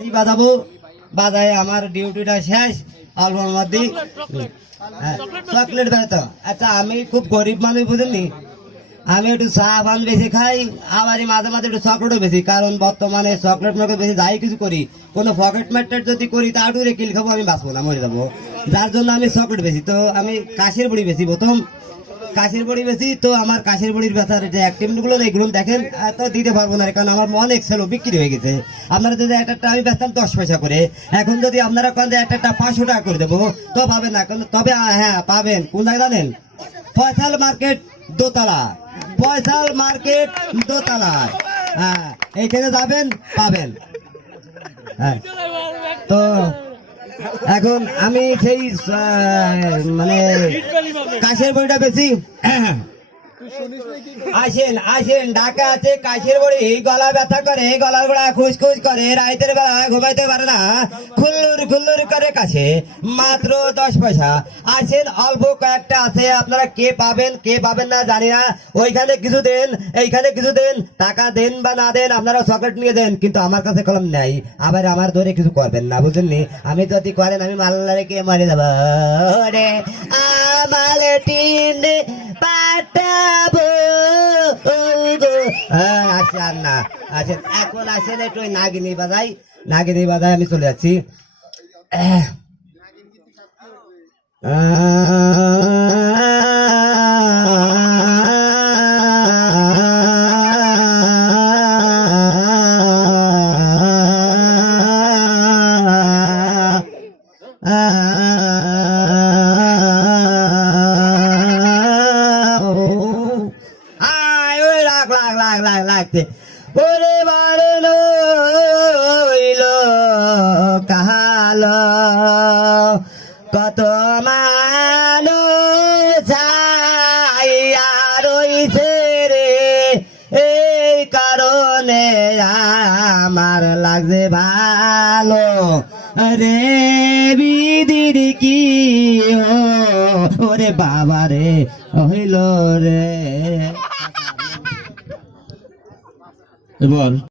বাজাবো? বাজায় আমার ডিউটিটা শেষ অল্পর মধ্যে চকলেট দেয় তো। আচ্ছা আমি খুব গরিব মানুষ, বুঝেননি? আমি একটু চা পান বেশি খাই, আবার মাঝে মাঝে একটু চকলেটও বেশি, কারণ বর্তমানে চকলেট মকে বেশি যাই কিছু করি, কোনো পকেট ম্যাটের যদি করি তা আটুরে কিল খাব, আমি বাঁচবো না, মরে যাব। যার জন্য আমি চকলেট বেশি, তো আমি কাশির বুড়ি বেশি, প্রথম। কাশির বড়ি বেশি, তো আমার কাশির বড়ির বেচার যে অ্যাক্টিভিটি গুলো এগুলো দেখেন তো দিতে পারব না কারণ আমার অনেক সেলো বিক্রি হয়ে গেছে। আপনারা যদি একটা আমি বেচতাম দশ পয়সা করে, এখন যদি আপনারা কন একটা পাঁচশো টাকা করে দেবো, তো পাবেন না তবে হ্যাঁ পাবেন। কোন জায়গায় জানেন? ফয়সাল মার্কেট দোতলা। ফয়সাল মার্কেট দোতলা। হ্যাঁ এইখানে যাবেন, পাবেন। হ্যাঁ। তো এখন আমি সেই মানে কাশের বইটা বেশি আসেন আসেন ঢাকা আছে, কাশের বড়ি গলা ব্যথা করে গলার গোড়া খুশখুশ করে, রাইতের বেলা ঘুমাইতে পারে না। খুল্লুর খুল্লুর করে কাছে, মাত্র দশ পয়সা। আসেন, অল্প কয়েকটা আছে, আপনারা কে পাবেন কে পাবেন না জানি না। ওইখানে কিছু দেন, এইখানে কিছু দেন, টাকা দেন বা না দেন, আপনারা চকলেট নিয়ে দেন কিন্তু আমার কাছে কলম নাই। আবার আমার ধরে কিছু করবেন না বুঝলেন আমি যদি করেন, আমি মাল্লারে কে মারি দেবো রে? আমাল টিন পাঠাবো আসেন না। আসেন এখন আসেন, একটু ওই নাগিনী বাজাই। নাগিনী বাজাই, আমি চলে যাচ্ছি। আহ। লাগ লাগ লাগতে ওরে বারে লইল কাহাল কত মানুষ রইছে রে। এই কারণে আমার লাগছে ভালো। রে বিদির কি ওরে বাবা রে, হইল রে। Agora.